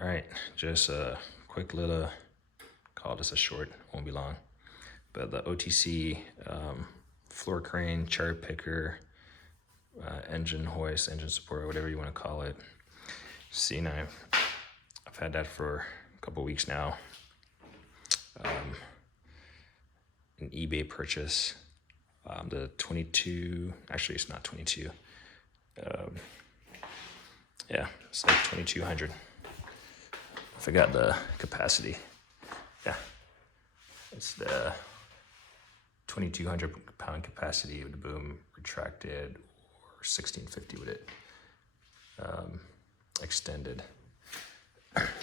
All right, just a quick little, call this a short, won't be long. But the OTC floor crane, cherry picker, engine hoist, engine support, whatever you want to call it. See, now I've had that for a couple weeks now. An eBay purchase. The 22, actually it's not 22. Yeah, it's like 2200. I forgot the capacity. Yeah, it's the 2200 pound capacity with the boom retracted, or 1650 with it extended.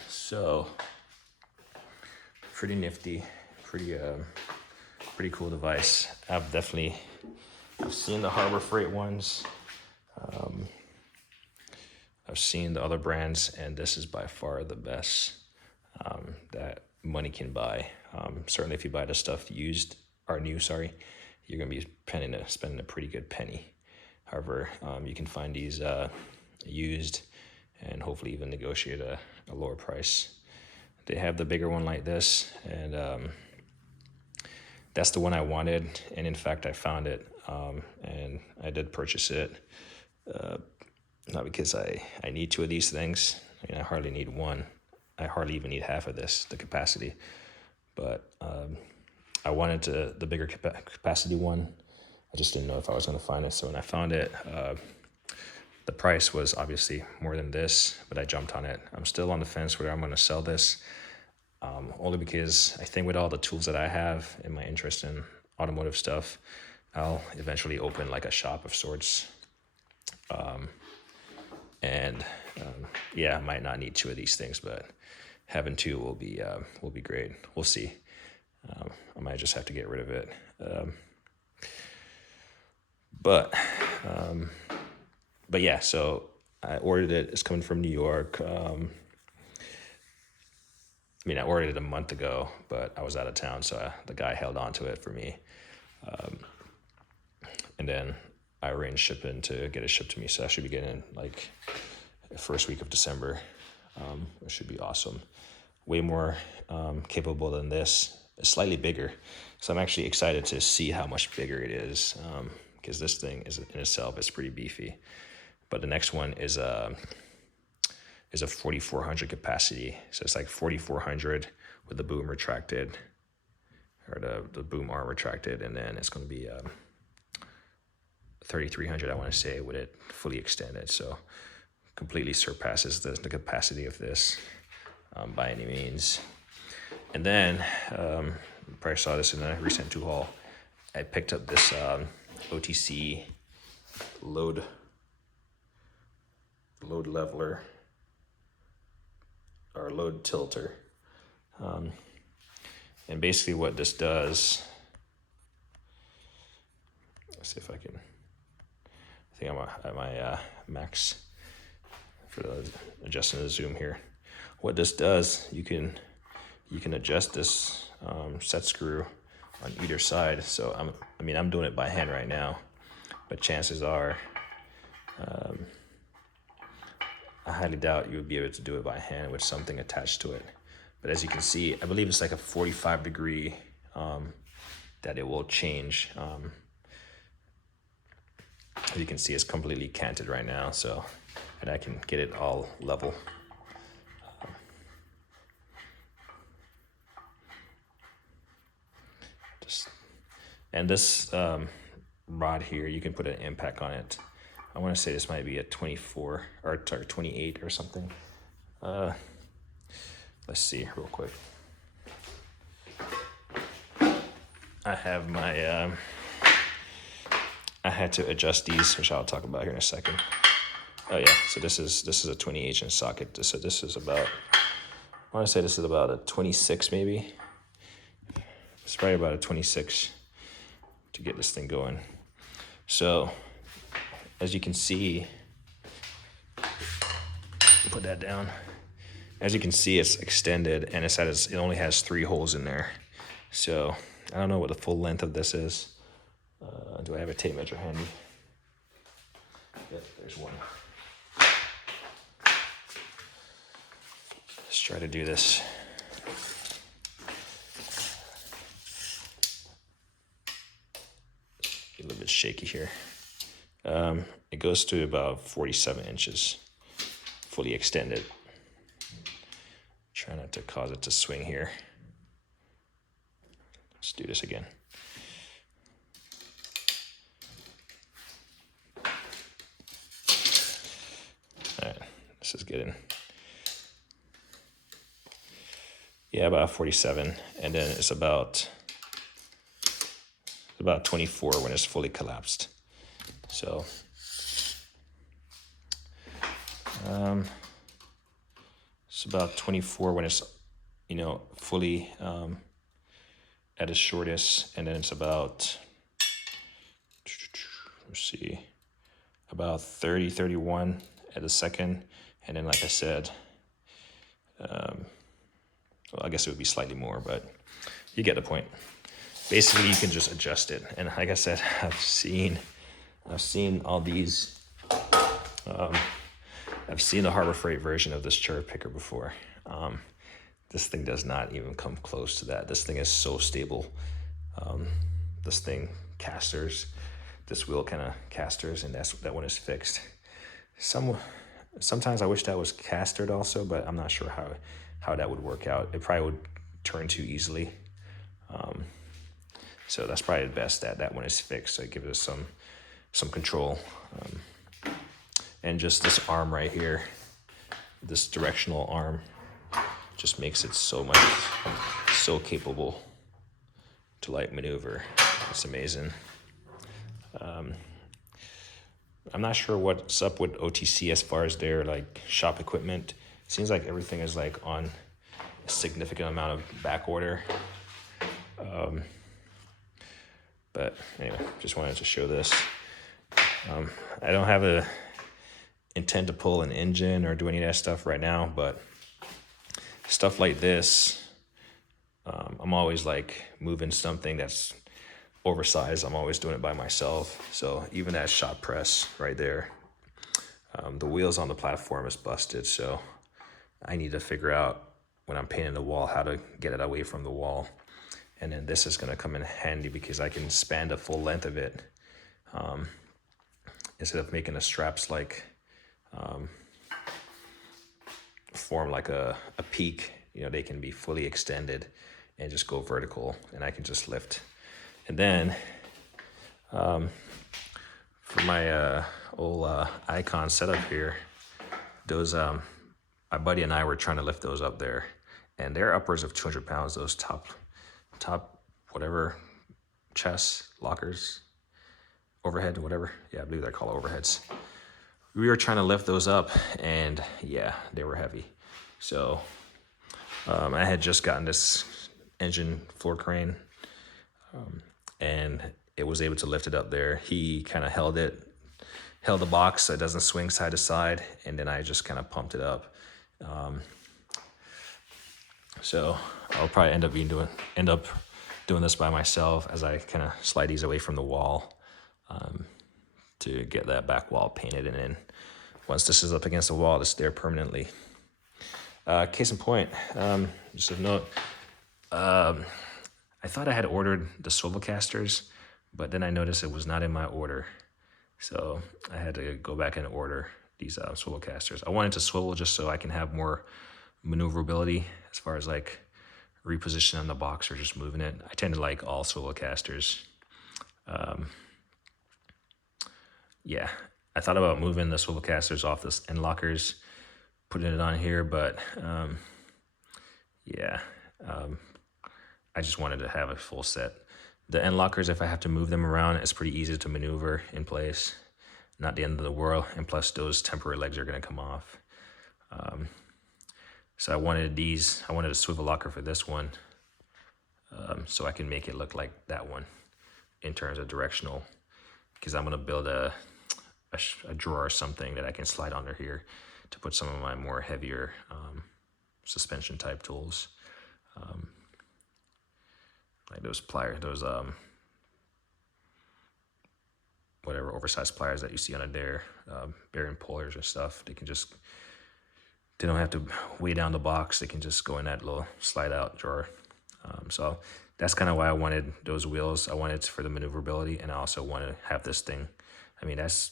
So pretty nifty, pretty cool device. I've seen the Harbor Freight ones. I've seen the other brands, and this is by far the best that money can buy. Certainly, if you buy the stuff used or new, you're gonna be spending a pretty good penny. However, you can find these used and hopefully even negotiate a lower price. They have the bigger one like this, and that's the one I wanted. And in fact, I found it, and I did purchase it. Not because I need two of these things. I mean, I hardly need one. I hardly even need half of this, the capacity. But I wanted the bigger capacity one. I just didn't know if I was going to find it. So when I found it, the price was obviously more than this, but I jumped on it. I'm still on the fence whether I'm going to sell this, only because I think with all the tools that I have and my interest in automotive stuff, I'll eventually open like a shop of sorts. Yeah, I might not need two of these things, but having two will be great. We'll see. I might just have to get rid of it. But yeah, so I ordered it. It's coming from New York. I ordered it a month ago, but I was out of town, so the guy held on to it for me. And then I arranged shipping to get it shipped to me, so I should be getting it like the first week of December. It should be awesome. Way more capable than this. It's slightly bigger, so I'm actually excited to see how much bigger it is, because this thing is in itself is pretty beefy. But the next one is a 4400 capacity, so it's like 4400 with the boom retracted, or the boom arm retracted, and then it's going to be 3300, I want to say, with it fully extended. So completely surpasses the capacity of this by any means. And then you probably saw this in a recent tool haul. I picked up this OTC load leveler, or load tilter. And basically what this does, let's see if I can, I think I'm at my max for adjusting the zoom here. What this does, you can adjust this set screw on either side. So I'm doing it by hand right now, but chances are, I highly doubt you would be able to do it by hand with something attached to it. But as you can see, I believe it's like a 45 degree that it will change. As you can see, it's completely canted right now, so, and I can get it all level. And this rod here, you can put an impact on it. I want to say this might be a 24 or 28 or something. Let's see real quick. I have my, I had to adjust these, which I'll talk about here in a second. Oh yeah, so this is a 20H socket. So this is about, I want to say this is about a 26 maybe. It's probably about a 26 to get this thing going. So as you can see, put that down. As you can see, it's extended, and it only has 3 holes in there. So I don't know what the full length of this is. Do I have a tape measure handy? Yep, there's one. Let's try to do this. A little bit shaky here. It goes to about 47 inches, fully extended. Try not to cause it to swing here. Let's do this again. All right, this is getting, yeah, about 47, and then it's about 24 when it's fully collapsed. So it's about 24 when it's, fully at its shortest, and then it's about, let's see, about 30, 31 at the second, and then like I said, well, I guess it would be slightly more, but you get the point. Basically, you can just adjust it, and like I said, I've seen all these. I've seen the Harbor Freight version of this cherry picker before. This thing does not even come close to that. This thing is so stable. This thing casters, this wheel kind of casters, and that one is fixed. Sometimes I wish that was castered also, but I'm not sure how that would work out. It probably would turn too easily. So that's probably the best that one is fixed. So it gives us some control. And just this arm right here, this directional arm, just makes it so capable to like maneuver. It's amazing. I'm not sure what's up with OTC as far as their like shop equipment. Seems like everything is like on a significant amount of back order. But anyway, just wanted to show this. I don't have a intent to pull an engine or do any of that stuff right now, but stuff like this, I'm always like moving something that's oversized. I'm always doing it by myself. So even that shop press right there, the wheels on the platform is busted. So I need to figure out when I'm painting the wall how to get it away from the wall. And then this is going to come in handy because I can span the full length of it instead of making the straps like form like a peak. They can be fully extended and just go vertical, and I can just lift. And then for my old Icon setup here, those my buddy and I were trying to lift those up there, and they're upwards of 200 pounds. Those top whatever chests, lockers, overhead, whatever. Yeah, I believe they're called overheads. We were trying to lift those up, and yeah, they were heavy. So I had just gotten this engine floor crane, and it was able to lift it up there. He kind of held the box so it doesn't swing side to side, and then I just kind of pumped it up. So I'll probably end up doing this by myself as I kind of slide these away from the wall to get that back wall painted. And then once this is up against the wall, it's there permanently. Case in point, just a note, I thought I had ordered the swivel casters, but then I noticed it was not in my order. So I had to go back and order these swivel casters. I wanted to swivel just so I can have more maneuverability as far as like repositioning the box or just moving it. I tend to like all swivel casters. Yeah, I thought about moving the swivel casters off the end lockers, putting it on here, but I just wanted to have a full set. The end lockers, if I have to move them around, it's pretty easy to maneuver in place. Not the end of the world, and plus those temporary legs are gonna come off. So I wanted a swivel locker for this one, so I can make it look like that one in terms of directional, because I'm gonna build a drawer or something that I can slide under here to put some of my more heavier suspension type tools, like those pliers, those whatever oversized pliers that you see on a dare, bearing pullers and stuff. They can just they don't have to weigh down the box. They can just go in that little slide out drawer. So that's kind of why I wanted those wheels. I wanted it for the maneuverability, and I also want to have this thing. I mean, that's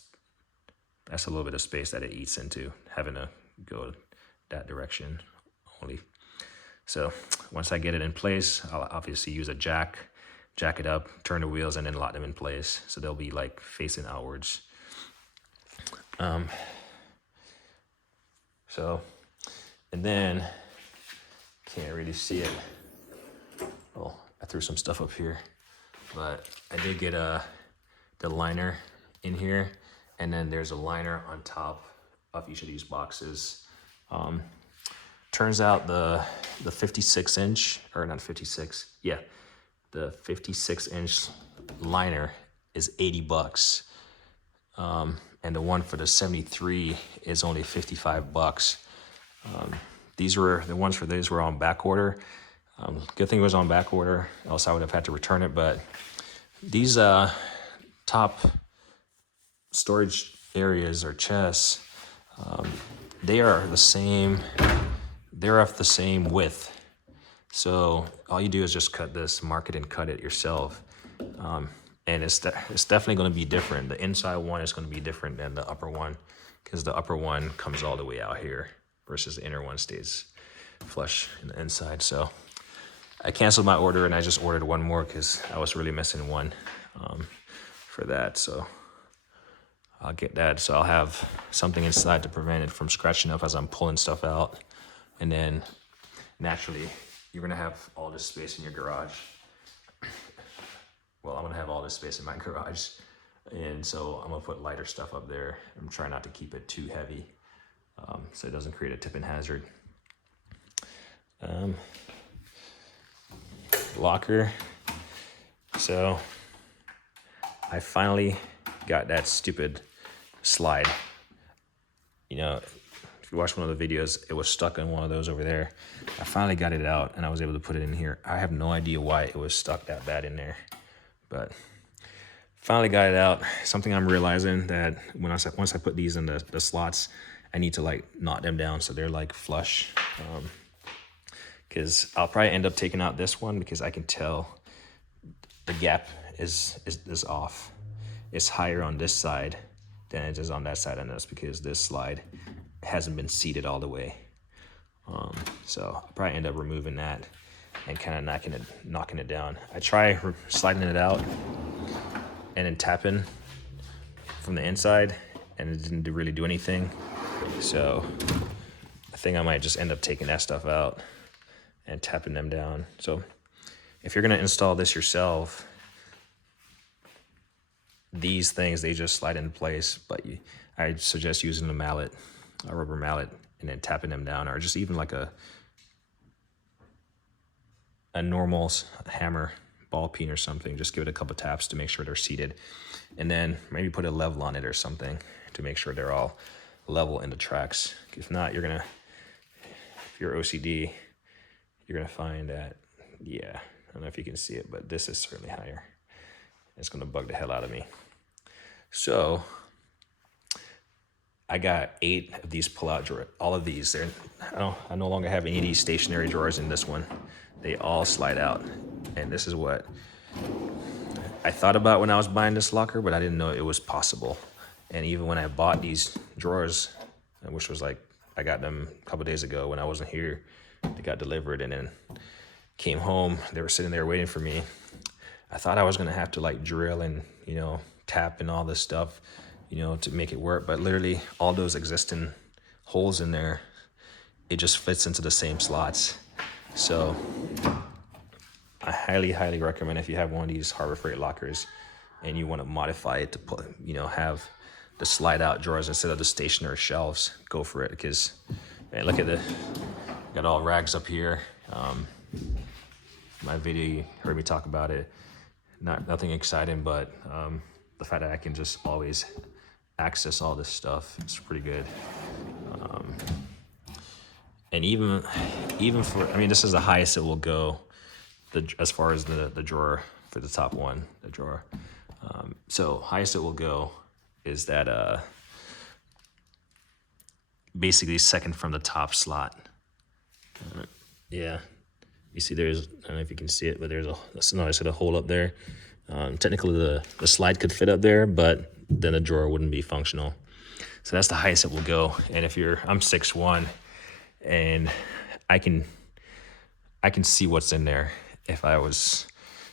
a little bit of space that it eats into, having to go that direction only. So once I get it in place, I'll obviously use a jack it up, turn the wheels, and then lock them in place. So they'll be like facing outwards. And then, can't really see it. Well, I threw some stuff up here, but I did get the liner in here, and then there's a liner on top of each of these boxes. Turns out the 56 inch, or not 56, yeah, the 56 inch liner is $80. And the one for the 73 is only $55. The ones for these were on back order. Good thing it was on back order, else I would have had to return it. But these top storage areas or chests, they are the same. They're of the same width. So all you do is just cut this, mark it, and cut it yourself. And it's definitely going to be different. The inside one is going to be different than the upper one, because the upper one comes all the way out here versus the inner one stays flush in the inside. So I canceled my order and I just ordered one more because I was really missing one for that. So I'll get that. So I'll have something inside to prevent it from scratching up as I'm pulling stuff out. And then naturally, you're going to have all this space in your garage. Well, I'm going to have all this space in my garage. And so I'm going to put lighter stuff up there. I'm trying not to keep it too heavy so it doesn't create a tipping hazard. Locker. So I finally got that stupid slide. You know, if you watch one of the videos, it was stuck in one of those over there. I finally got it out and I was able to put it in here. I have no idea why it was stuck that bad in there, but finally got it out. Something I'm realizing that once I put these in the slots, I need to like knot them down so they're like flush. Because I'll probably end up taking out this one because I can tell the gap is off. It's higher on this side than it is on that side, and that's because this slide hasn't been seated all the way. So I'll probably end up removing that and kind of knocking it down. I try sliding it out and then tapping from the inside, and it didn't really do anything. So I think I might just end up taking that stuff out and tapping them down. So if you're gonna install this yourself, these things, they just slide into place, but I suggest using a rubber mallet, and then tapping them down, or just even like a normal hammer, ball peen or something. Just give it a couple taps to make sure they're seated, and then maybe put a level on it or something to make sure they're all level in the tracks. If not, if you're OCD, you're gonna find that, yeah, I don't know if you can see it, but this is certainly higher. It's gonna bug the hell out of me. So I got 8 of these pull-out drawers. All of these, I no longer have any of these stationary drawers in this one. They all slide out, and this is what I thought about when I was buying this locker, but I didn't know it was possible. And even when I bought these drawers, which was like, I got them a couple days ago when I wasn't here, they got delivered, and then came home, they were sitting there waiting for me. I thought I was gonna have to like drill and, tap and all this stuff, to make it work. But literally all those existing holes in there, it just fits into the same slots. So I highly, highly recommend, if you have one of these Harbor Freight lockers and you want to modify it to put, have the slide out drawers instead of the stationary shelves, go for it. Because, man, look at got all rags up here. My video, you heard me talk about it. Nothing exciting, but the fact that I can just always access all this stuff, it's pretty good. And even for, this is the highest it will go, as far as the drawer for the top one, the drawer. So highest it will go is that basically second from the top slot. Yeah, you see there's, I don't know if you can see it, but there's a hole up there. Technically the slide could fit up there, but then the drawer wouldn't be functional. So that's the highest it will go. And if I'm 6'1", and I can see what's in there if I was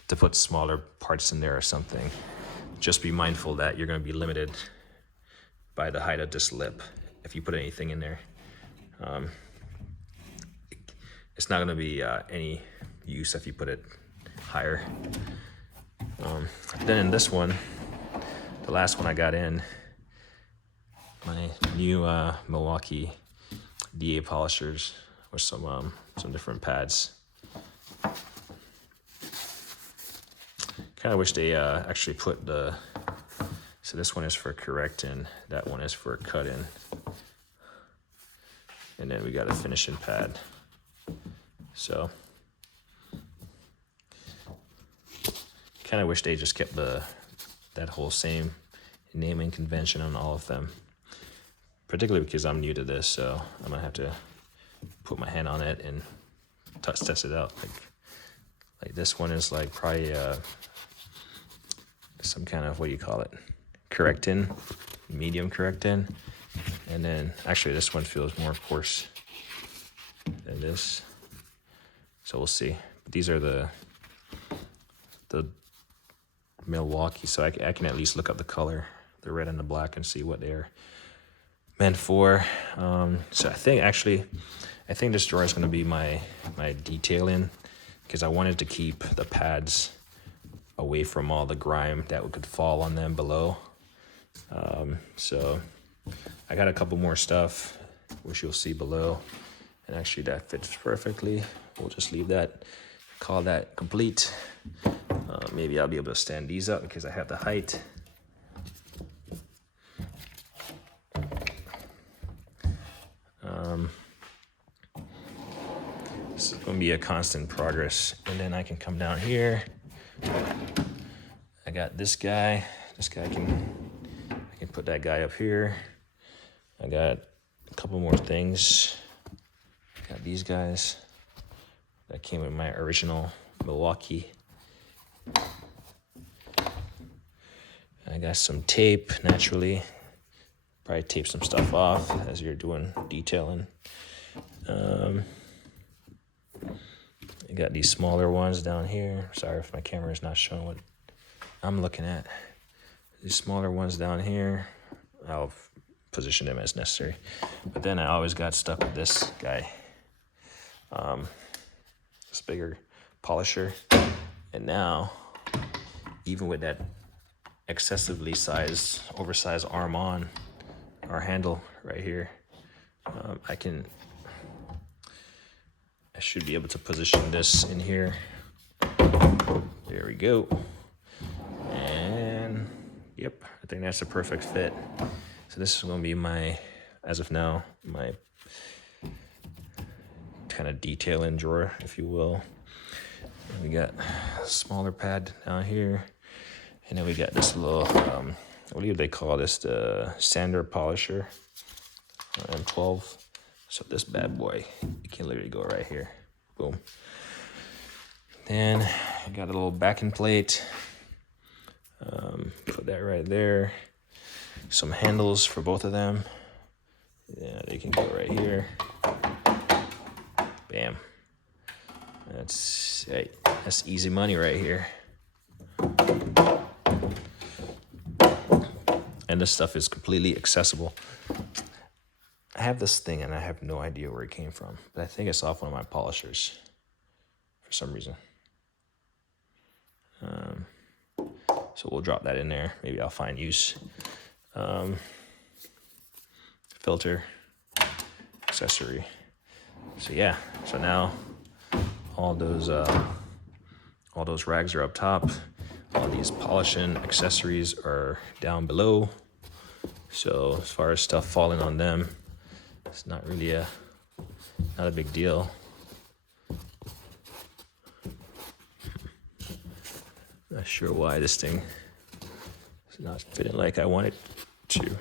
to put smaller parts in there or something. Just be mindful that you're going to be limited by the height of this lip if you put anything in there. It's not going to be any use if you put it higher. Then in this one, the last one I got in, my new Milwaukee DA polishers with some different pads. Kind of wish they actually put so this one is for correct in, that one is for cut in. And then we got a finishing pad. So kind of wish they just kept that whole same naming convention on all of them. Particularly because I'm new to this, so I'm gonna have to put my hand on it and test it out. Like this one is like probably some kind of, what do you call it? Correctin, medium correctin. And then actually this one feels more coarse than this. So we'll see. But these are the Milwaukee, so I can at least look up the color, the red and the black, and see what they're meant for. So I think this drawer is going to be my detailing, because I wanted to keep the pads away from all the grime that could fall on them below. So I got a couple more stuff, which you'll see below, and actually that fits perfectly. We'll just leave that, call that complete. Maybe I'll be able to stand these up because I have the height. This is going to be a constant progress. And then I can come down here. I got this guy. I can put that guy up here. I got a couple more things. Got these guys that came with my original Milwaukee. I got some tape, naturally. Probably tape some stuff off as you're doing detailing. I got these smaller ones down here. Sorry if my camera is not showing what I'm looking at. These smaller ones down here, I'll position them as necessary. But then I always got stuck with this guy. This bigger polisher. And now, even with that excessively oversized arm on, our handle right here, I should be able to position this in here. There we go. And yep, I think that's a perfect fit. So this is going to be as of now, my kind of detailing drawer, if you will. And we got a smaller pad down here. And then we got this little, I believe they call this the sander polisher, M12. So this bad boy, you can literally go right here. Boom. Then I got a little backing plate. Put that right there. Some handles for both of them. Yeah, they can go right here. Bam. That's easy money right here. And this stuff is completely accessible. I have this thing and I have no idea where it came from, but I think it's off one of my polishers for some reason. So we'll drop that in there. Maybe I'll find use. Filter, accessory. So yeah, so now all those rags are up top. All these polishing accessories are down below. So as far as stuff falling on them, it's not really not a big deal. Not sure why this thing is not fitting like I want it to.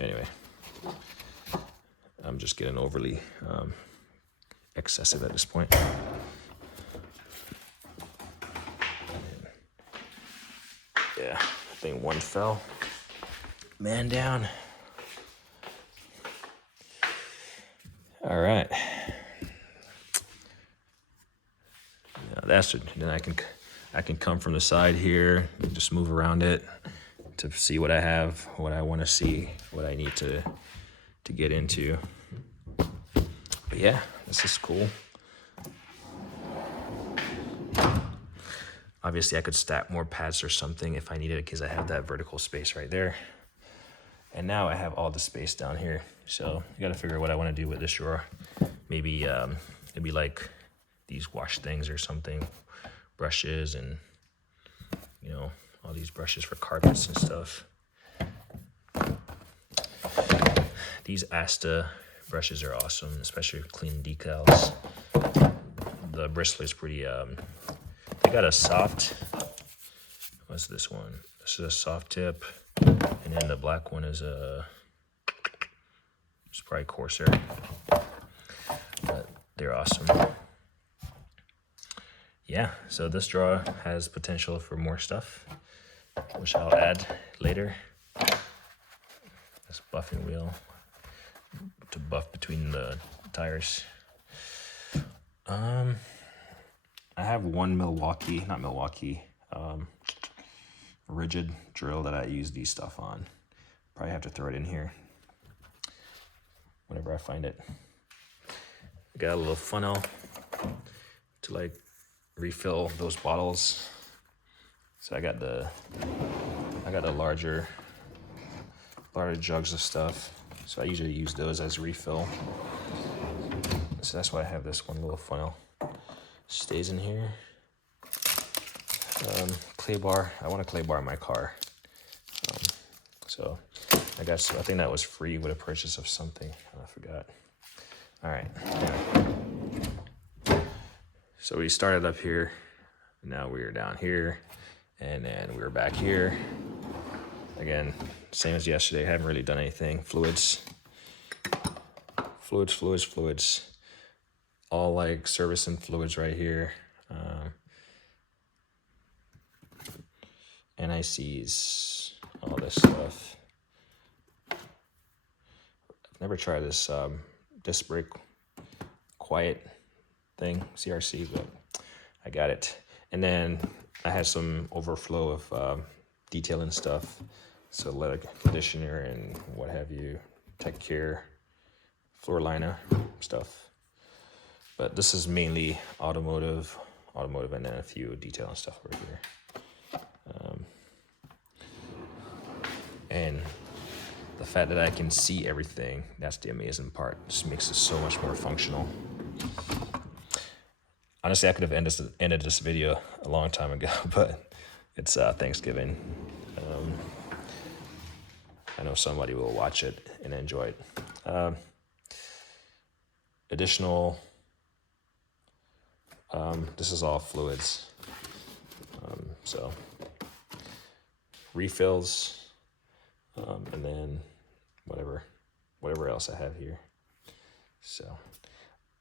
Anyway, I'm just getting overly excessive at this point. Yeah, I think one fell. Man down. All right. Now that's it. Then I can come from the side here and just move around it to see what I have, what I want to see, what I need to get into. But yeah, this is cool. Obviously, I could stack more pads or something if I needed it because I have that vertical space right there. And now I have all the space down here. So I got to figure out what I want to do with this drawer. Maybe it'd be like these wash things or something, brushes and, you know, all these brushes for carpets and stuff. These Asta brushes are awesome, especially for clean decals. The bristle is pretty, they got a soft, what's this one? This is a soft tip, and then the black one is it's probably coarser, but they're awesome. Yeah, so this drawer has potential for more stuff, which I'll add later. This buffing wheel to buff between the tires. I have one rigid drill that I use these stuff on. Probably have to throw it in here whenever I find it. Got a little funnel to like refill those bottles. So I got the larger jugs of stuff. So I usually use those as refill. So that's why I have this one little funnel. Stays in here. Clay bar. I want a clay bar in my car. So I think that was free with a purchase of something. I forgot. All right. Anyway. So we started up here. Now we are down here. And then we're back here. Again, same as yesterday. I haven't really done anything. Fluids. All like service and fluids right here. NICs, all this stuff. I've never tried this disc brake quiet thing, CRC, but I got it. And then I had some overflow of detailing stuff. So leather conditioner and what have you, tech care, floor liner stuff. But this is mainly automotive, and then a few detailing stuff over here. And the fact that I can see everything, that's the amazing part. Just makes it so much more functional. Honestly, I could have ended this video a long time ago, but it's Thanksgiving. I know somebody will watch it and enjoy it. Additional, this is all fluids. So refills, and then whatever else I have here. So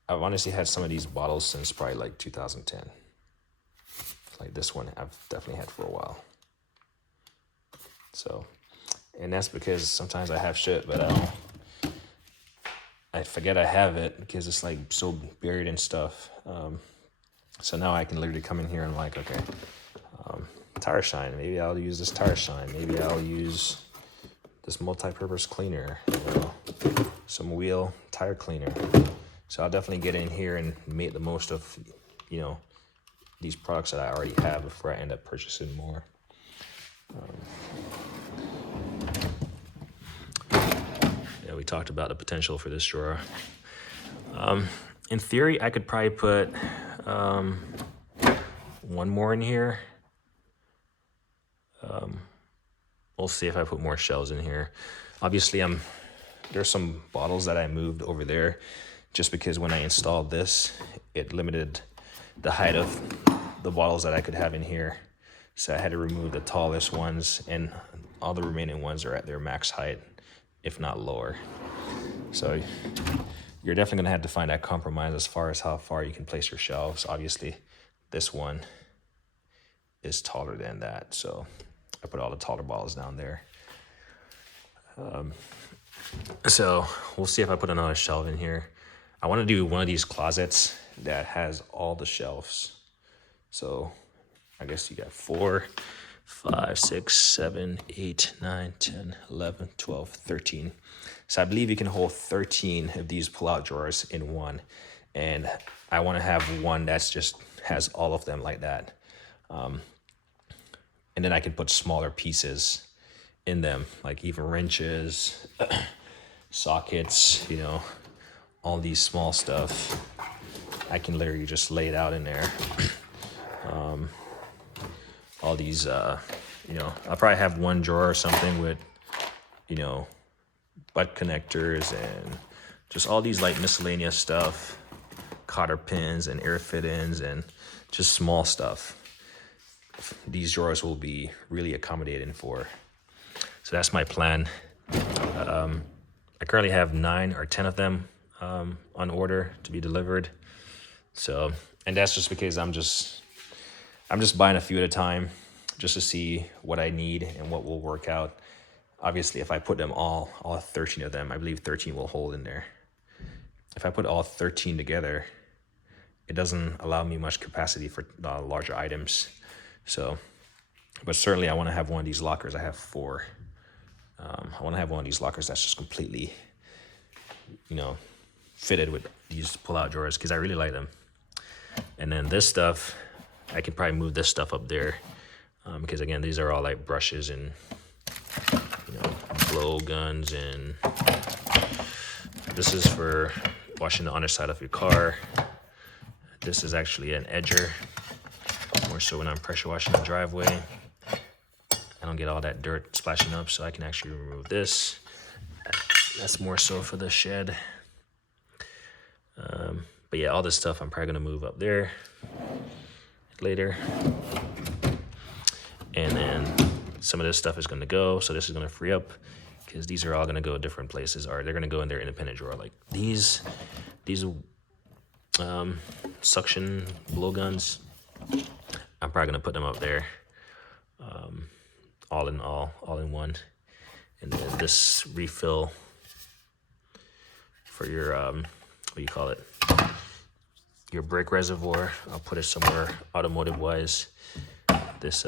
I've honestly had some of these bottles since probably like 2010. Like this one I've definitely had for a while. So, and that's because sometimes I have shit, but I forget I have it because it's like so buried in stuff. So now I can literally come in here and like, okay, tire shine. Maybe I'll use this tire shine. Maybe I'll use this multi-purpose cleaner, some wheel tire cleaner. So I'll definitely get in here and make the most of, these products that I already have before I end up purchasing more. Yeah, we talked about the potential for this drawer. In theory, I could probably put one more in here. We'll see if I put more shelves in here. Obviously, there's some bottles that I moved over there just because when I installed this, it limited the height of the bottles that I could have in here. So I had to remove the tallest ones, and all the remaining ones are at their max height if not lower. So you're definitely gonna have to find that compromise as far as how far you can place your shelves. Obviously, this one is taller than that, so I put all the taller bottles down there. So we'll see if I put another shelf in here. I want to do one of these closets that has all the shelves. So I guess you got 4, 5, 6, 7, 8, 9, 10, 11, 12, 13. So I believe you can hold 13 of these pull-out drawers in one. And I want to have one that's just has all of them like that. And then I can put smaller pieces in them, like even wrenches, sockets, you know, all these small stuff. I can literally just lay it out in there. All these, you know, I'll probably have one drawer or something with, you know, butt connectors and just all these like miscellaneous stuff, cotter pins and air fit-ins and just small stuff. These drawers will be really accommodating for. So that's my plan. I currently have 9 or 10 of them on order to be delivered. So, and that's just because I'm just buying a few at a time just to see what I need and what will work out. Obviously, if I put them all 13 of them, I believe 13 will hold in there. If I put all 13 together, it doesn't allow me much capacity for larger items. So, but certainly I want to have one of these lockers. I have 4. I want to have one of these lockers that's just completely, you know, fitted with these pull-out drawers because I really like them. And then this stuff, I can probably move this stuff up there because again, these are all like brushes and, you know, blow guns, and this is for washing the underside of your car. This is actually an edger, more so when I'm pressure washing the driveway. I don't get all that dirt splashing up, so I can actually remove this. That's more so for the shed. But yeah, all this stuff I'm probably gonna move up there later. And then some of this stuff is gonna go, so this is gonna free up because these are all gonna go different places, or they're gonna go in their independent drawer. Like these suction blow guns, I'm probably gonna put them up there. All in one. And then this refill for your what do you call it, your brake reservoir, I'll put it somewhere automotive wise. This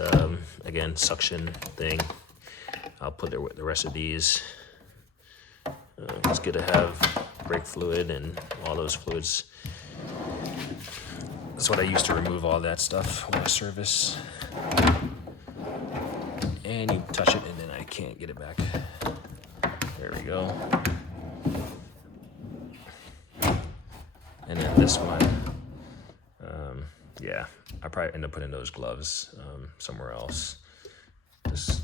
again, suction thing, I'll put the rest of these. It's good to have brake fluid and all those fluids. That's what I use to remove all that stuff when I service. And you touch it and then I can't get it back. There we go. And then this one, yeah, I probably end up putting those gloves somewhere else. Just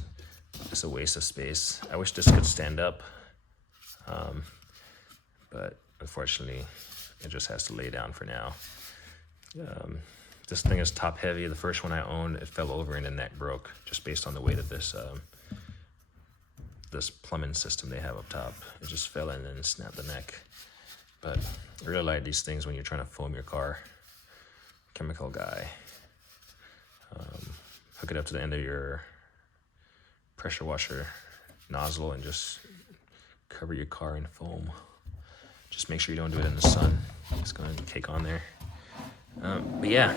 a waste of space. I wish this could stand up, but unfortunately, it just has to lay down for now. This thing is top heavy. The first one I owned, it fell over and the neck broke just based on the weight of this this plumbing system they have up top. It just fell in and snapped the neck. But I really like these things when you're trying to foam your car. Chemical guy. Hook it up to the end of your pressure washer nozzle and just cover your car in foam. Just make sure you don't do it in the sun. It's gonna cake on there. But yeah,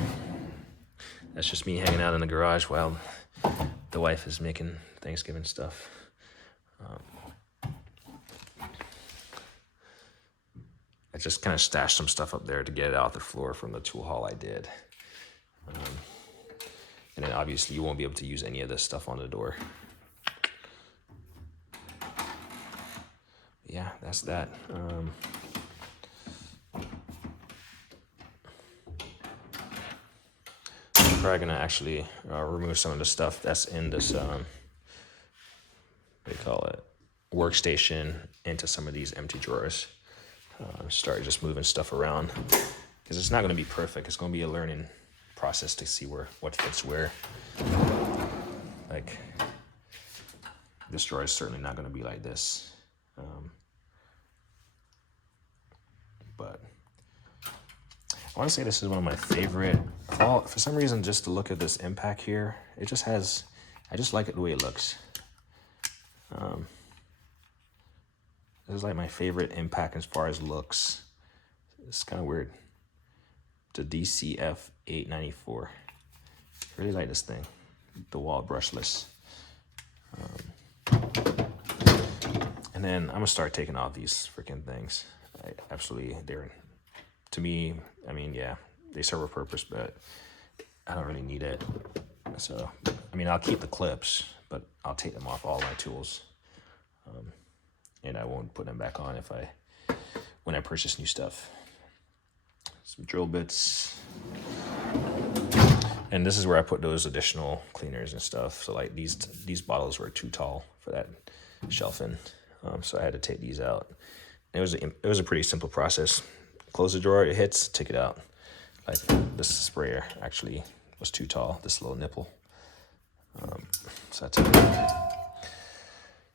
that's just me hanging out in the garage while the wife is making Thanksgiving stuff. I just kind of stashed some stuff up there to get it out the floor from the tool haul I did. And then obviously you won't be able to use any of this stuff on the door. Yeah, that's that. I'm probably gonna actually remove some of the stuff that's in this, what do you call it, workstation into some of these empty drawers. Start just moving stuff around because it's not going to be perfect. It's going to be a learning process to see what fits where. Like this drawer is certainly not going to be like this. I want to say this is one of my favorite. For some reason, just to look at this impact here, it just has, I just like it the way it looks. This is like my favorite impact as far as looks. It's kind of weird. The DCF 894. I really like this thing. The wall brushless. And then I'm gonna start taking off these freaking things. They're, to me, I mean, yeah, they serve a purpose, but I don't really need it. So, I mean, I'll keep the clips, but I'll take them off all my tools. And I won't put them back on when I purchase new stuff. Some drill bits. And this is where I put those additional cleaners and stuff. So like these bottles were too tall for that shelving. So I had to take these out. It was a pretty simple process. Close the drawer, it hits, take it out. Like this sprayer actually was too tall, this little nipple. So I took it out.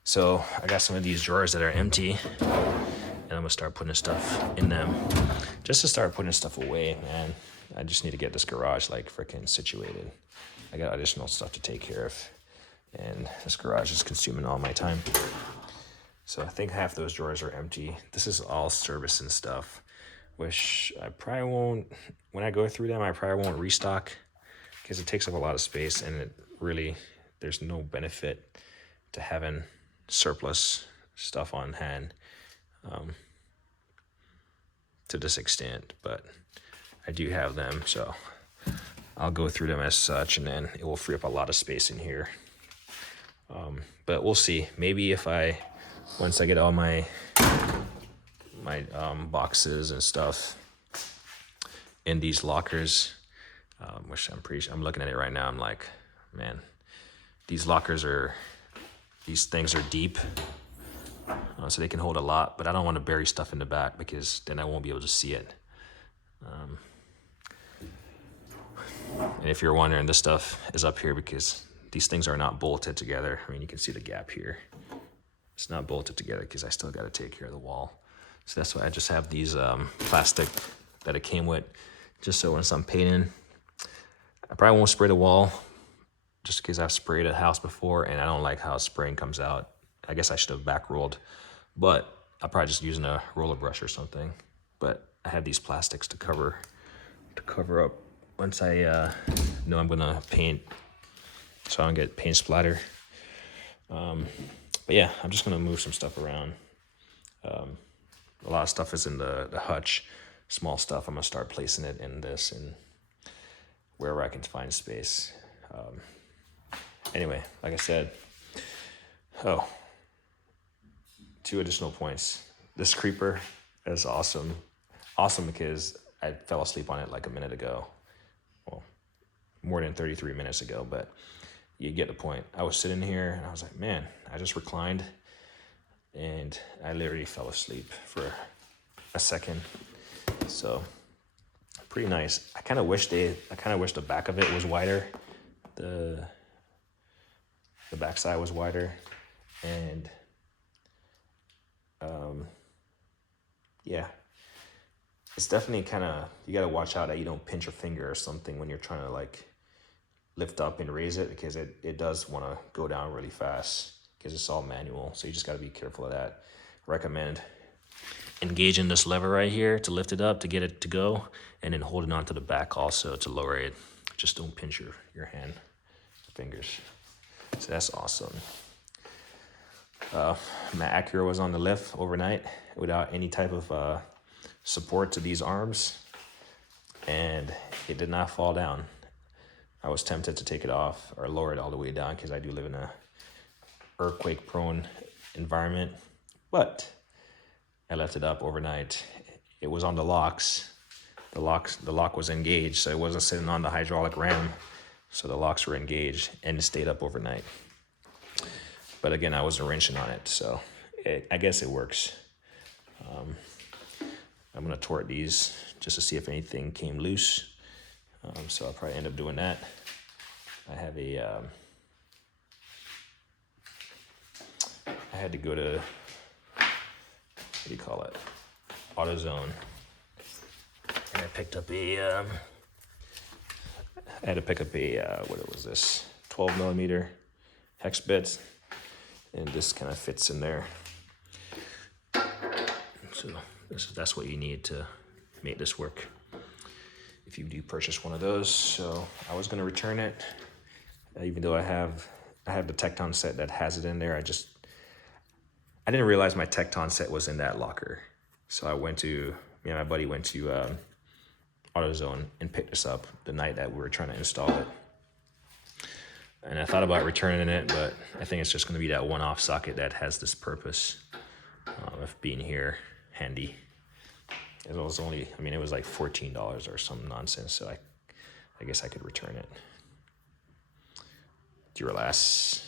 So I got some of these drawers that are empty, and I'm gonna start putting stuff in them. Just to start putting stuff away, man. I just need to get this garage like freaking situated. I got additional stuff to take care of, and this garage is consuming all my time. So I think half those drawers are empty. This is all service and stuff, which I probably won't, when I go through them, I probably won't restock because it takes up a lot of space, and it really, there's no benefit to having surplus stuff on hand to this extent, but I do have them, so I'll go through them as such, and then it will free up a lot of space in here. But we'll see. Maybe once I get all my boxes and stuff in these lockers, which I'm looking at it right now, I'm like, man, these things are deep, so they can hold a lot, but I don't want to bury stuff in the back because then I won't be able to see it. And if you're wondering, this stuff is up here because these things are not bolted together. I mean, you can see the gap here. It's not bolted together because I still got to take care of the wall. So that's why I just have these plastic that it came with, just so once I'm painting, I probably won't spray the wall just because I've sprayed a house before and I don't like how spraying comes out. I guess I should have back rolled, but I'll probably just using a roller brush or something. But I have these plastics to cover up once I know I'm gonna paint, so I don't get paint splatter. But yeah, I'm just gonna move some stuff around. A lot of stuff is in the hutch. Small stuff, I'm gonna start placing it in this and wherever I can find space. Anyway, like I said, two additional points. This creeper is awesome. Awesome because I fell asleep on it like a minute ago. Well, more than 33 minutes ago, but you get the point. I was sitting here and I was like, man, I just reclined and I literally fell asleep for a second. So pretty nice. I kind of wish the back of it was wider. The back side was wider, and yeah, it's definitely kind of, you got to watch out that you don't pinch your finger or something when you're trying to like lift up and raise it, because it does want to go down really fast because it's all manual. So you just got to be careful of that. Recommend engaging this lever right here to lift it up to get it to go, and then holding on to the back also to lower it. Just don't pinch your hand, fingers. So that's awesome. My Acura was on the lift overnight without any type of support to these arms, and it did not fall down. I was tempted to take it off or lower it all the way down because I do live in a earthquake-prone environment, but I left it up overnight. It was on the locks. The lock was engaged, so it wasn't sitting on the hydraulic ram. So the locks were engaged, and it stayed up overnight. But again, I wasn't wrenching on it, so I guess it works. I'm gonna torque these just to see if anything came loose. So I'll probably end up doing that. I have I had to go to, what do you call it? AutoZone. And I picked up a, I had to pick up a, what was this, 12 millimeter hex bit, and this kind of fits in there. So that's what you need to make this work if you do purchase one of those. So I was gonna return it, even though I have the Tecton set that has it in there. I didn't realize my Tecton set was in that locker. So me and my buddy went to AutoZone and picked this up the night that we were trying to install it. And I thought about returning it, but I think it's just gonna be that one-off socket that has this purpose of being here handy. It was only, it was like $14 or some nonsense, so I guess I could return it. Duralast.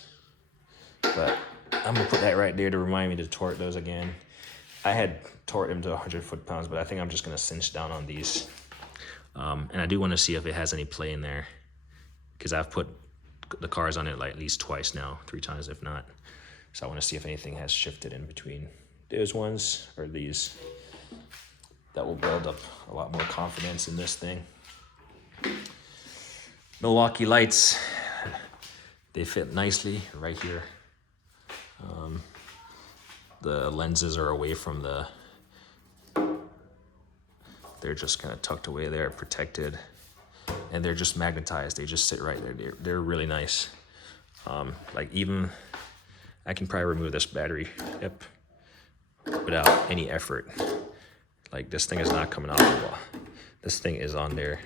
But I'm gonna put that right there to remind me to torque those again. I had torqued them to 100 foot-pounds, but I think I'm just gonna cinch down on these. And I do wanna see if it has any play in there, because I've put the cars on it like at least twice now, 3 times if not. So I wanna see if anything has shifted in between those ones or these. That will build up a lot more confidence in this thing. Milwaukee lights, they fit nicely right here. The lenses are away from they're just kind of tucked away there, protected, and they're just magnetized. They just sit right there. They're really nice. Like even, I can probably remove this battery hip without any effort. Like this thing is not coming off the wall. This thing is on there.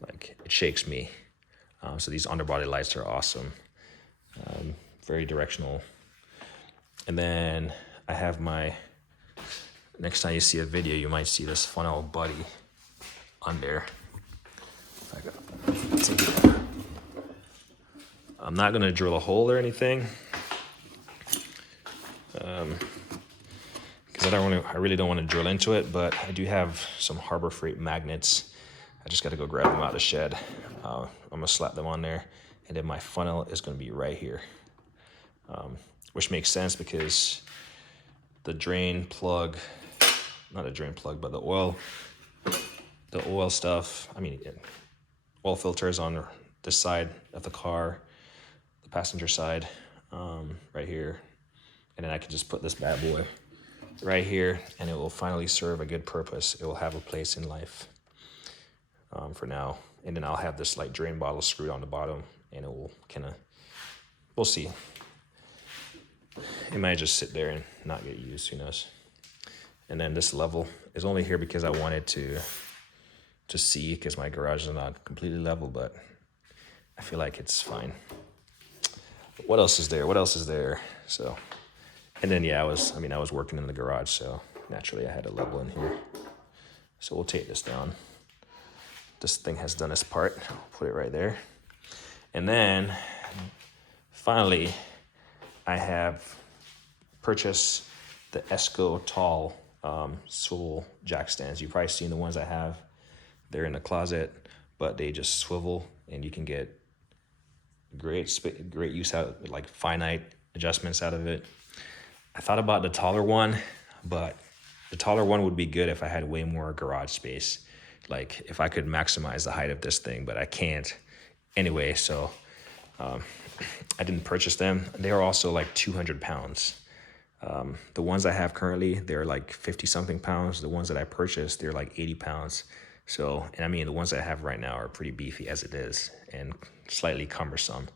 Like it shakes me. So these underbody lights are awesome. Very directional. And then I have next time you see a video, you might see this funnel buddy on there. I'm not gonna drill a hole or anything. Because I really don't want to drill into it, but I do have some Harbor Freight magnets. I just got to go grab them out of the shed. I'm gonna slap them on there, and then my funnel is gonna be right here, which makes sense because the drain plug, not a drain plug, but the oil stuff. Oil filters on this side of the car, the passenger side, right here, and then I can just put this bad boy right here, and it will finally serve a good purpose. It will have a place in life for now. And then I'll have this like drain bottle screwed on the bottom, and it will we'll see. It might just sit there and not get used, who knows. And then this level is only here because I wanted to see, because my garage is not completely level, but I feel like it's fine. What else is there? So. And then, yeah, I was working in the garage, so naturally I had a level in here. So we'll take this down. This thing has done its part. I'll put it right there. And then, finally, I have purchased the Esco Tall swivel jack stands. You've probably seen the ones I have. They're in the closet, but they just swivel, and you can get great use out, like finite adjustments out of it. I thought about the taller one, but the taller one would be good if I had way more garage space. Like if I could maximize the height of this thing, but I can't anyway. So I didn't purchase them. They are also like 200 pounds. The ones I have currently, they're like 50 something pounds. The ones that I purchased, they're like 80 pounds. So, and the ones that I have right now are pretty beefy as it is and slightly cumbersome.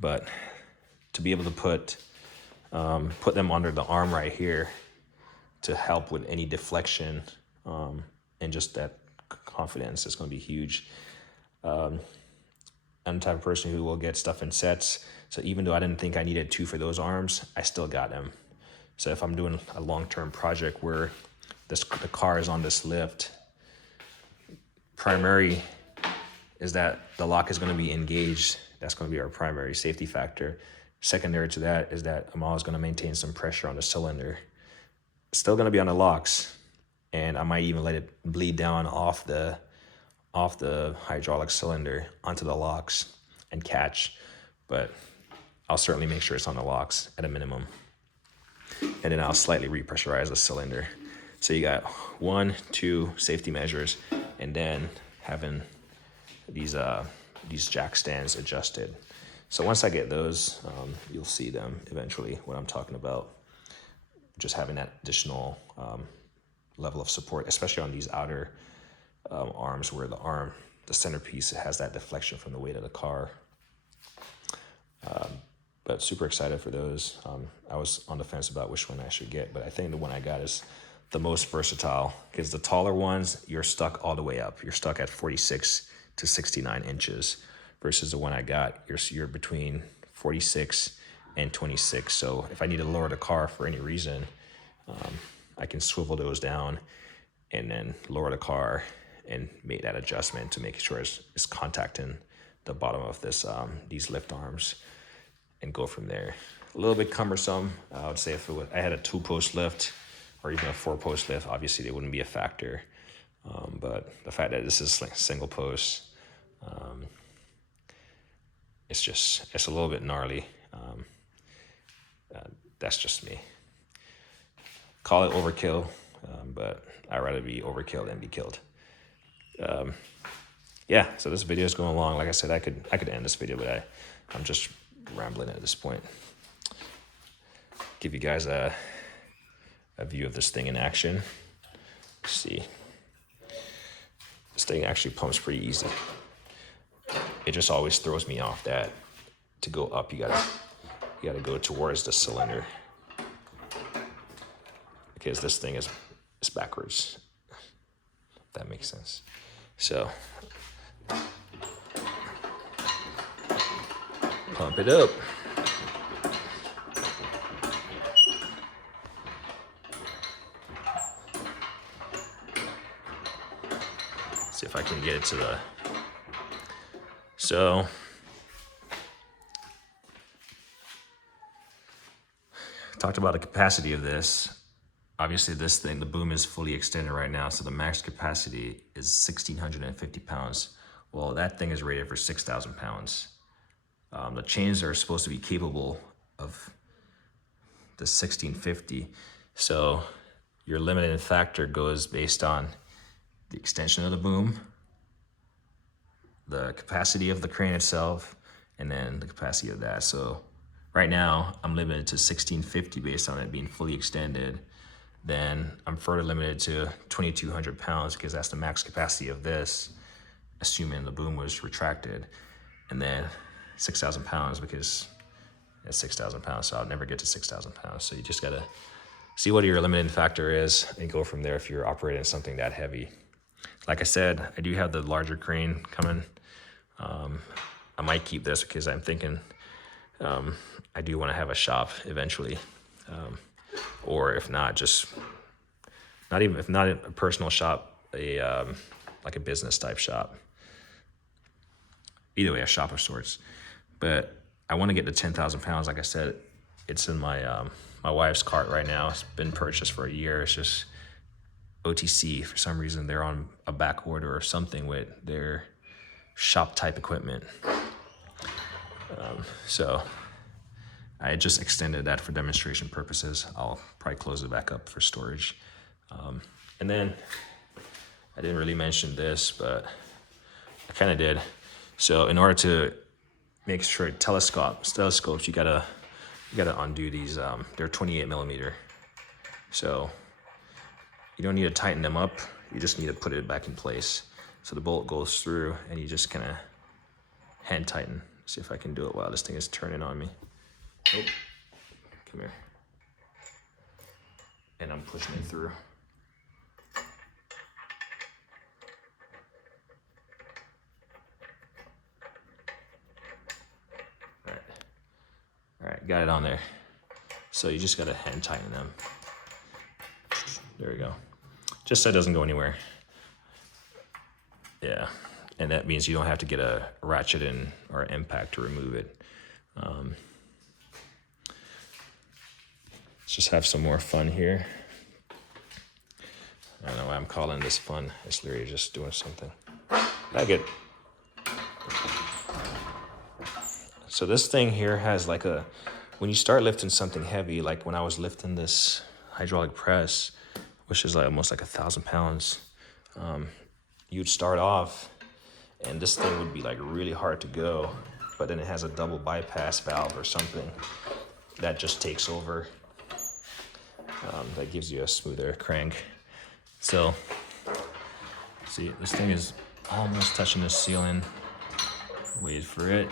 But to be able to put them under the arm right here to help with any deflection and just that confidence is going to be huge. I'm the type of person who will get stuff in sets. So even though I didn't think I needed 2 for those arms, I still got them. So if I'm doing a long-term project where the car is on this lift, primary is that the lock is going to be engaged. That's going to be our primary safety factor. Secondary to that is that I'm always going to maintain some pressure on the cylinder. Still going to be on the locks, and I might even let it bleed down off the hydraulic cylinder onto the locks and catch, but I'll certainly make sure it's on the locks at a minimum. And then I'll slightly repressurize the cylinder. So you got 1, 2 safety measures, and then having these jack stands adjusted. So once I get those, you'll see them eventually, what I'm talking about. Just having that additional level of support, especially on these outer arms where the centerpiece has that deflection from the weight of the car. But super excited for those. I was on the fence about which one I should get, but I think the one I got is the most versatile, because the taller ones, you're stuck all the way up. You're stuck at 46 to 69 inches versus the one I got, you're between 46 and 26. So if I need to lower the car for any reason, I can swivel those down and then lower the car and make that adjustment to make sure it's contacting the bottom of these lift arms and go from there. A little bit cumbersome. I would say if I had a 2-post lift or even a 4-post lift, obviously they wouldn't be a factor. But the fact that this is like single post, it's a little bit gnarly. That's just me. Call it overkill, but I'd rather be overkill than be killed. Yeah, so this video is going along. Like I said, I could end this video, but I'm just rambling at this point. Give you guys a view of this thing in action. Let's see. This thing actually pumps pretty easy. It just always throws me off that to go up, you gotta go towards the cylinder, because this thing is backwards. If that makes sense. So pump it up. See if I can get it to the... So talked about the capacity of this. Obviously this thing, the boom is fully extended right now, so the max capacity is 1,650 pounds. Well, that thing is rated for 6,000 pounds. The chains are supposed to be capable of the 1,650. So your limiting factor goes based on the extension of the boom, the capacity of the crane itself, and then the capacity of that. So right now I'm limited to 1,650 based on it being fully extended. Then I'm further limited to 2,200 pounds because that's the max capacity of this, assuming the boom was retracted. And then 6,000 pounds because it's 6,000 pounds, so I'll never get to 6,000 pounds. So you just gotta see what your limiting factor is and go from there if you're operating something that heavy. Like I said, I do have the larger crane coming. I might keep this because I'm thinking I do want to have a shop eventually. Or if not, just if not a personal shop, like a business type shop. Either way, a shop of sorts. But I want to get to 10,000 pounds. Like I said, it's in my my wife's cart right now. It's been purchased for a year. It's just OTC. For some reason, they're on a back order or something with their shop type equipment. So I just extended that for demonstration purposes. I'll probably close it back up for storage. And then I didn't really mention this, but I kind of did. So in order to make sure telescopes, you gotta undo these. They're 28 millimeter. So you don't need to tighten them up. You just need to put it back in place. So the bolt goes through and you just kind of hand tighten. See if I can do it while this thing is turning on me. Oh, come here. And I'm pushing it through. All right, got it on there. So you just gotta hand tighten them. There we go. Just so it doesn't go anywhere. Yeah, and that means you don't have to get a ratchet in or impact to remove it. Let's just have some more fun here. I don't know why I'm calling this fun. It's literally just doing something. So this thing here has like when you start lifting something heavy, like when I was lifting this hydraulic press which is like almost like 1,000 pounds. You'd start off and this thing would be like really hard to go, but then it has a double bypass valve or something that just takes over. That gives you a smoother crank. So, see, this thing is almost touching the ceiling. Wait for it.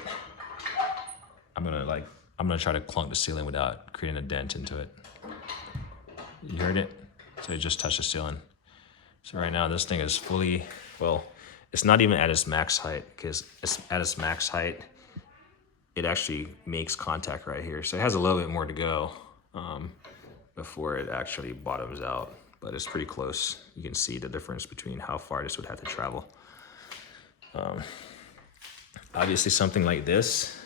I'm gonna try to clunk the ceiling without creating a dent into it. You heard it? So it just touched the ceiling. So right now this thing is fully, well, it's not even at its max height, because it's at its max height, it actually makes contact right here. So it has a little bit more to go before it actually bottoms out, but it's pretty close. You can see the difference between how far this would have to travel. Obviously something like this,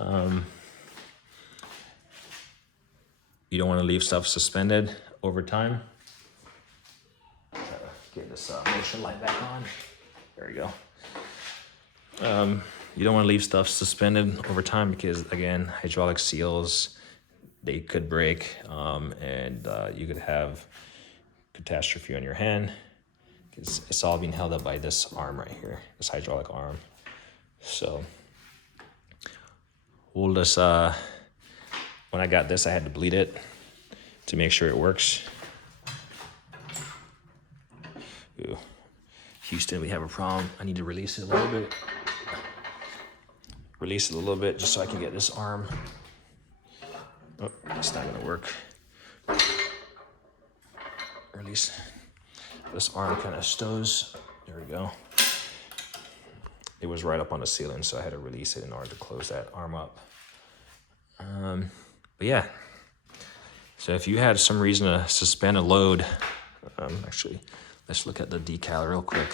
you don't want to leave stuff suspended over time. Get this motion light back on. There we go. You don't want to leave stuff suspended over time because, again, hydraulic seals, they could break, and you could have catastrophe on your hand. It's all being held up by this arm right here, this hydraulic arm. So we'll just, when I got this, I had to bleed it to make sure it works. Ooh. Houston, we have a problem. I need to release it a little bit. Release it a little bit just so I can get this arm. Oh, it's not gonna work. Release. This arm kind of stows. There we go. It was right up on the ceiling, so I had to release it in order to close that arm up. But yeah. So if you had some reason to suspend a load, actually, let's look at the decal real quick.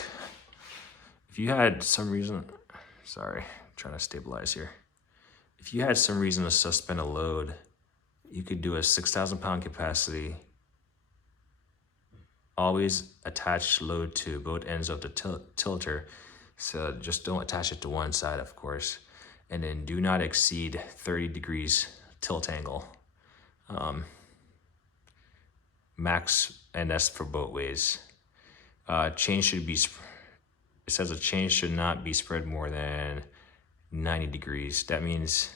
If you had some reason, sorry, I'm trying to stabilize here. If you had some reason to suspend a load, you could do a 6,000 pound capacity. Always attach load to both ends of the tilter. So just don't attach it to one side, of course. And then do not exceed 30 degrees tilt angle. Max, and that's for both ways. Change should be, it says a change should not be spread more than 90 degrees. That means,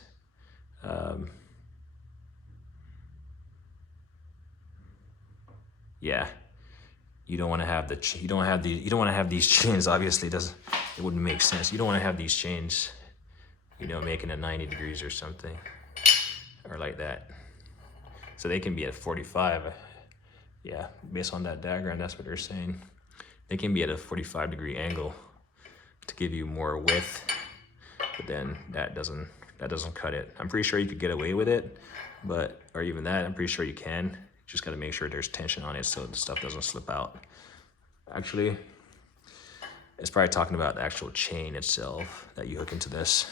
yeah, you don't want to have you don't want to have these chains. Obviously, it wouldn't make sense. You don't want to have these chains, making it 90 degrees or something, or like that. So they can be at 45. Yeah, based on that diagram, that's what they're saying. They can be at a 45 degree angle to give you more width, but then that doesn't cut it. I'm pretty sure you could get away with it, or even that, I'm pretty sure you can. Just got to make sure there's tension on it so the stuff doesn't slip out. Actually, it's probably talking about the actual chain itself that you hook into this.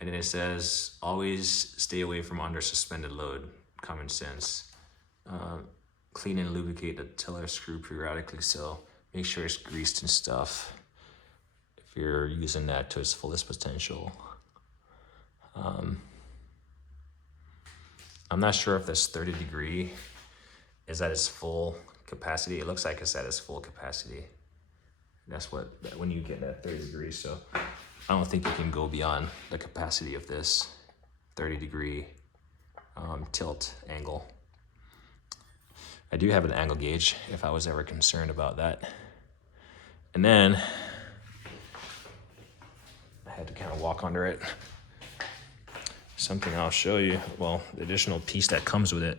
And then it says, always stay away from under suspended load, common sense. Clean and lubricate the tiller screw periodically, so make sure it's greased and stuff if you're using that to its fullest potential. I'm not sure if this 30 degree is at its full capacity. It looks like it's at its full capacity. That's when you get that 30 degrees. So I don't think you can go beyond the capacity of this 30 degree tilt angle. I do have an angle gauge if I was ever concerned about that. And then I had to kind of walk under it. Something I'll show you, well, the additional piece that comes with it.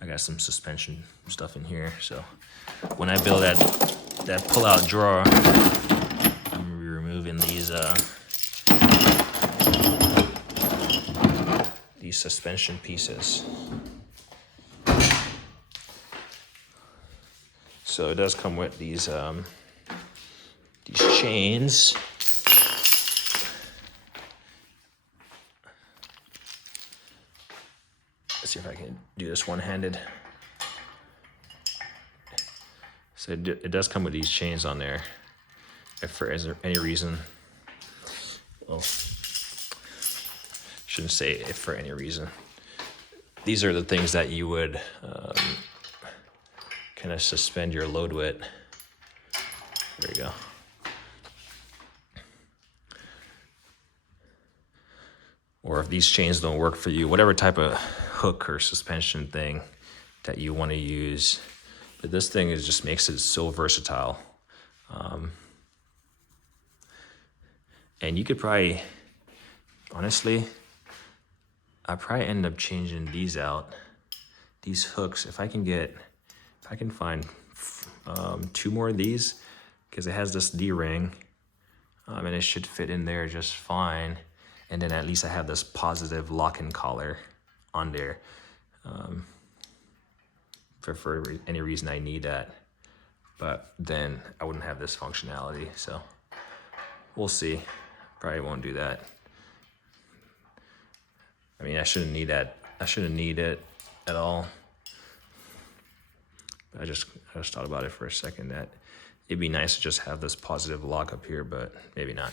I got some suspension stuff in here, so when I build that pull-out drawer, I'm gonna be removing these suspension pieces. So it does come with these chains. Let's see if I can do this one-handed. So it does come with these chains on there. If for any reason, well, Shouldn't say if for any reason. These are the things that you would kind of suspend your load with. There you go. Or if these chains don't work for you, whatever type of hook or suspension thing that you want to use. But this thing just makes it so versatile. And you could probably, honestly, I'd probably end up changing these out. These hooks, if I can find 2 more of these, because it has this D-ring, and it should fit in there just fine. And then at least I have this positive lock-in collar on there. For any reason I need that. But then I wouldn't have this functionality, so we'll see. Probably won't do that. I mean, I shouldn't need that. I shouldn't need it at all. I just thought about it for a second that it'd be nice to just have this positive lock up here, but maybe not.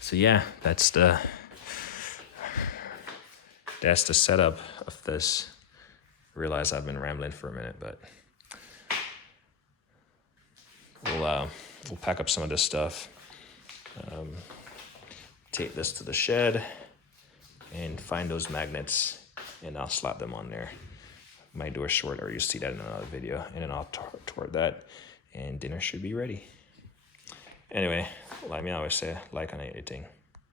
So yeah, that's the setup of this. Realize I've been rambling for a minute, but we'll pack up some of this stuff. Take this to the shed and find those magnets, and I'll slap them on there. Might do a short, or you see that in another video, and then I'll toward that, and dinner should be ready. Anyway, like me always say, like on anything.